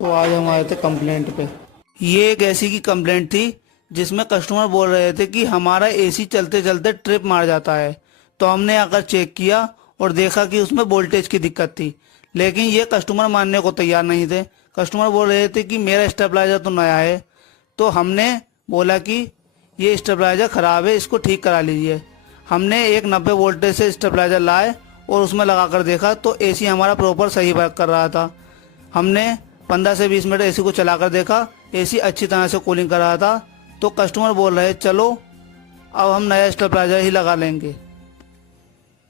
तो आज हम आए थे कंप्लेंट पे। ये एक एसी की कंप्लेंट थी जिसमें कस्टमर बोल रहे थे कि हमारा एसी चलते चलते ट्रिप मार जाता है। तो हमने आकर चेक किया और देखा कि उसमें वोल्टेज की दिक्कत थी, लेकिन ये कस्टमर मानने को तैयार नहीं थे। कस्टमर बोल रहे थे कि मेरा स्टेबलाइजर तो नया है। तो हमने बोला कि ये स्टेबलाइजर ख़राब है, इसको ठीक करा लीजिए। हमने एक 90 वोल्टेज से स्टेबलाइजर लाए और उसमें लगा कर देखा तो एसी हमारा प्रॉपर सही वर्क कर रहा था। हमने 15 से 20 मिनट एसी को चलाकर देखा, एसी अच्छी तरह से कूलिंग कर रहा था। तो कस्टमर बोल रहे चलो अब हम नया स्टेबलाइजर ही लगा लेंगे।